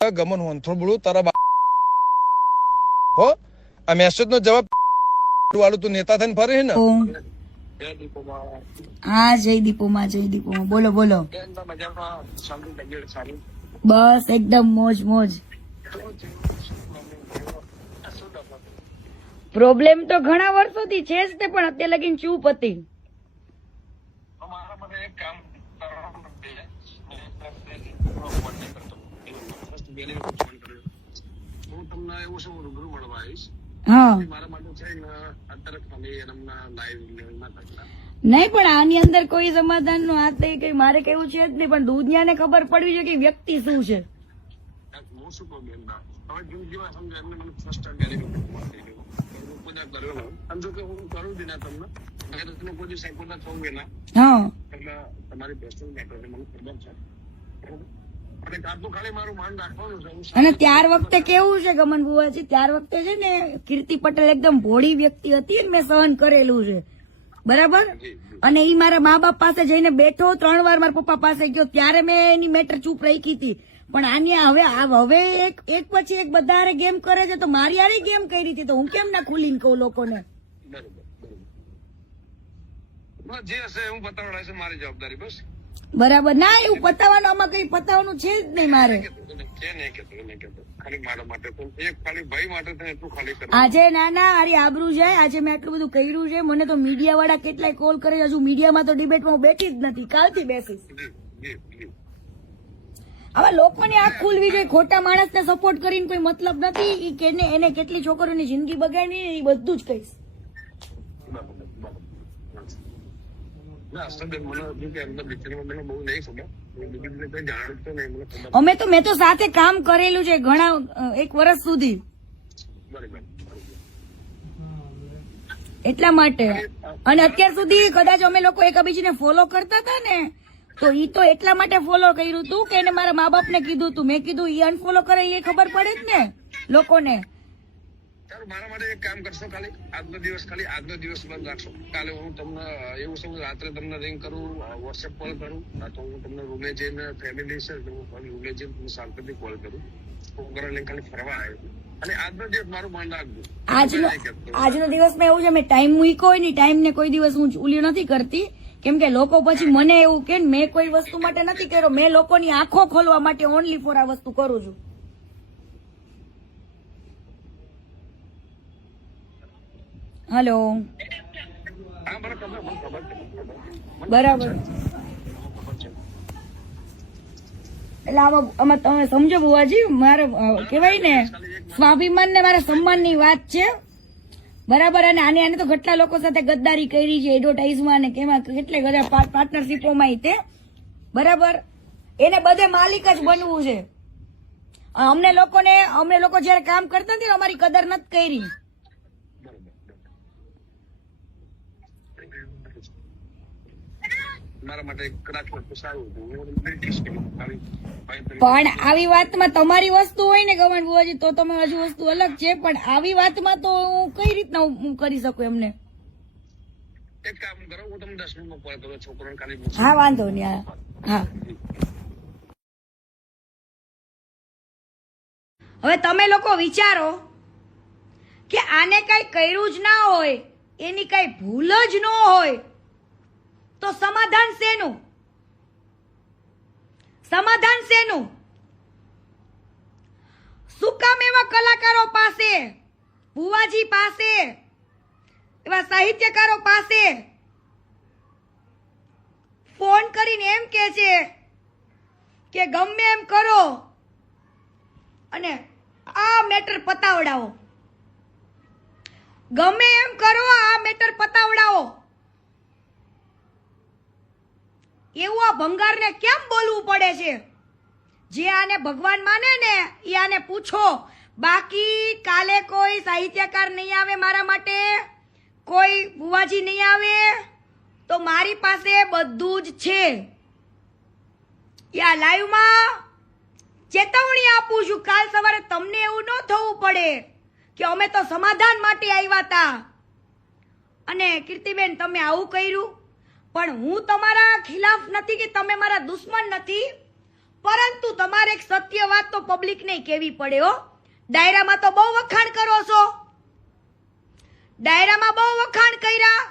ગમન હોનથોડું તારા હો આ મેસેજ નો જવાબ વાળું તું નેતા થઈને ફરે ને. હા જય દીપોમાં બોલો બોલો. બસ એકદમ મોજ મોજ. પ્રોબ્લેમ તો ઘણા વર્ષોથી છે જ તે, પણ અત્યારે લગીને ચૂપ હતી. નહીં પણ આની અંદર કોઈ સમાધાન નું હાથ કઈ મારે કેવું છે જ નહીં, પણ દુનિયાને ખબર પડવી જોઈએ કે વ્યક્તિ શું છે. અને ત્યાર વખતે કેવું છે ગમન બુવાજી, ત્યાર વખતે છે ને કીર્તિ પટેલ એકદમ ભોળી વ્યક્તિ હતી, મેં સહન કરેલું છે બરાબર. અને ઈ મારા મા બાપ પાસે જઈને બેઠો, 3 વાર મારા પપ્પા પાસે ગયો, ત્યારે મેં એની મેટર ચૂપ રાખી હતી. પણ આની હવે એક પછી એક બધા ગેમ કરે છે, તો મારી આરી ગેમ કરી હતી, તો હું કેમ ના ખુલીને કહું લોકોને. બરાબર ના, એવું પતાવવાનું આમાં કઈ પતાવવાનું છે જ નહીં મારે. આજે નાના આરી આબરૂ જાય, આજે મેં આટલું બધું કર્યું છે, મને તો મીડિયા વાળા કેટલાય કોલ કરે, હજુ મીડિયામાં તો ડિબેટમાં હું બેઠી જ નથી, કાલથી બેસીશ. હવે લોકોની આંખ ખુલવી જોઈએ, ખોટા માણસને સપોર્ટ કરીને કોઈ મતલબ નથી. એને કેટલી છોકરીઓની જિંદગી બગાડી એ બધું જ કહીશ. મેં તો સાથે કામ કરેલું છે ઘણા 1 વર્ષ સુધી, એટલા માટે. અને અત્યાર સુધી કદાચ અમે લોકો એકબીજાને ફોલો કરતા હતા ને, તો ઈ તો એટલા માટે ફોલો કર્યું હતું કે એને મારા મા બાપ ને કીધું હતું. મેં કીધું ઈ અનફોલો કરે એ ખબર પડે જ ને લોકોને. મારા માટે એક કામ કરશો, ખાલી આજનો દિવસ બંધ રાખશો. કાલે હું તમને એવું છે, રાત્રે તમને રિંગ કરું, વોટ્સએપ કોલ કરું, તો હું તમને રૂમે જઈને ફેમિલી છે રૂમે જઈને શાંતિથી કોલ કરું. છોકરા લઈને ખાલી ફરવા આવ્યો, અને આજનો દિવસ મારું માન રાખજો. આજનો દિવસમાં એવું છે, મેં ટાઈમ મૂક્યો હોય ને, ટાઈમ ને કોઈ દિવસ હું ઉલી નથી કરતી, કેમ કે લોકો પછી મને એવું કે મેં કોઈ વસ્તુ માટે નથી કર્યો, મેં લોકોની આંખો ખોલવા માટે ઓનલી ફોર આ વસ્તુ કરું છું. હેલો, બરાબર. એટલે આમાં તમે સમજો બુવાજી, મારે કેવાય ને સ્વાભિમાન ને મારા સન્માન ની વાત છે બરાબર. અને આને તો કેટલા લોકો સાથે ગદ્દારી કરી છે, એડવર્ટાઇઝમાં ને કેમાં કેટલા બધા પાર્ટનરશીપોમાં તે બરાબર. એને બધે માલિક જ બનવું છે. અમને લોકો જયારે કામ કરતા નથી અમારી કદર નથી કરી. પણ આવી વાતમાં તમારી વસ્તુ હોય ને ગમન બુવાજી, તો તમે હજુ વસ્તુ અલગ છે, પણ આવી વાતમાં તો હું કઈ રીતના હું કરી શકું એમને. એક કામ કરો, હું તમને 10 મિનિટમાં કોલ કરું, છોકરોને ખાલી. હા વાંધો નહીં. હા હવે તમે લોકો વિચારો કે આને કઈ કર્યું જ ના હોય, એની કઈ ભૂલ જ ન હોય, તો સમાધાન શેનું? શું કામ એવા કલાકારો પાસે, બુવાજી પાસે, એવા સાહિત્યકારો પાસે ફોન કરીને એમ કે છે કે ગમે એમ કરો અને આ મેટર પતાવડાવો, ગમે એમ કરો આ મેટર પતાવડાવો. એવું આ ભંગારને કેમ બોલવું પડે છે? જે આને ભગવાન માને ને એ આને પૂછો. બાકી કાલે કોઈ સાહિત્યકાર નહીં આવે મારા માટે, કોઈ બુવાજી નહીં આવે, તો મારી પાસે બધું જ છે. યા લાઈવમાં ચેતવણી આપું છું, કાલ સવારે તમને એવું ન થવું પડે કે અમે તો સમાધાન માટે આવ્યા હતા અને કીર્તિબેન તમે આવું કર્યું. પણ હું તમારા ખિલાફ નથી કે તમે મારા દુશ્મન નથી, પરંતુ તમારે એક સત્ય વાત તો પબ્લિકને કહેવી પડે હો. ડાયરામાં તો બહુ વખાણ કરો છો, ડાયરામાં બહુ વખાણ કર્યા,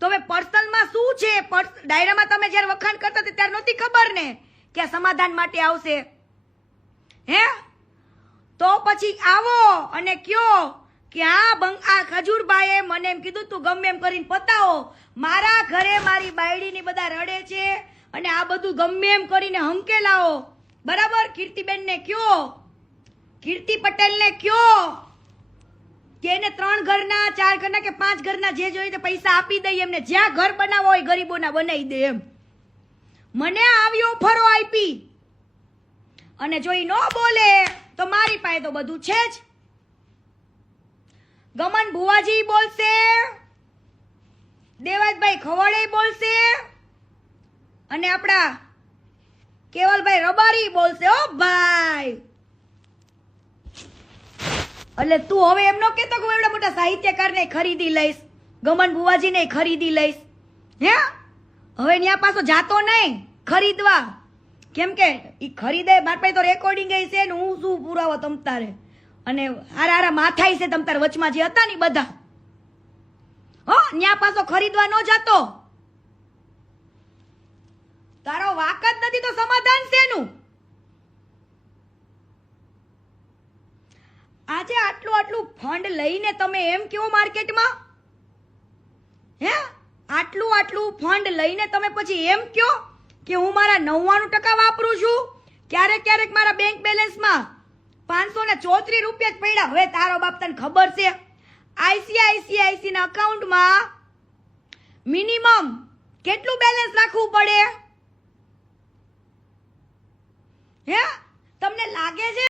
તો હવે પર્સનલમાં શું છે? ડાયરામાં તમે જ્યારે વખાણ કરતા હતા ત્યારે નહોતી ખબર ને કે આ સમાધાન માટે આવશે? હે? તો પછી આવો અને કયો કે આ ખજૂરભાઈએ મને એમ કીધું તું ગમે એમ કરીને પતાવો, મારા ઘરે મારી બાયડીની બધા રડે છે અને આ બધું ગમે એમ કરીને હંકેલાઓ. બરાબર? કીર્તિબેનને કયો, કીર્તિ પટેલને કયો કે એને 3 ઘરના 4 ઘરના કે 5 ઘરના જે જોઈએ તે પૈસા આપી દઈએ, એમને જ્યાં ઘર બનાવવા હોય ગરીબોના બનાવી દે એમ. મને આવી ઓફરો આપી અને જો ઈ ન બોલે તો મારી પાસે તો બધું છે જ. ગમન ભુવાજી બોલશે, દેવાજભાઈ ખવાડે બોલશે અને આપણા કેવલભાઈ રબારી બોલશે. ઓ ભાઈ, એટલે તું હવે એમ ન કહેતો કે હું એવડા મોટા સાહિત્યકારને ખરીદી લઈશ, ગમન ભુવાજીને ખરીદી લઈશ. હે? હવે ત્યાં પાછો જાતો નહીં ખરીદવા, કેમ કે ઈ ખરીદે મારા પાસે તો રેકોર્ડિંગ છે ને હું શું પુરાવો તમ તારે, અને હારા માથાઈ છે તમ તારે વચમાં જે હતા ને બધા. હો, ત્યાં પાછો ખરીદવા ન જાતો. તારો વાક જ નથી તો સમાધાન શેનું? આજે આટલું ફંડ લઈને તમે એમ કેવો માર્કેટમાં? હે? આટલું ફંડ લઈને તમે પછી એમ કયો કે હું મારા 99% વાપરું છું, ક્યારેક મારા બેંક બેલેન્સમાં 534 રૂપિયા જ પડ્યા. હવે તારો બાપ તને ખબર છે ICICI ના અકાઉન્ટમાં મિનિમમ કેટલું બેલેન્સ રાખવું પડે? હે? તમને લાગે છે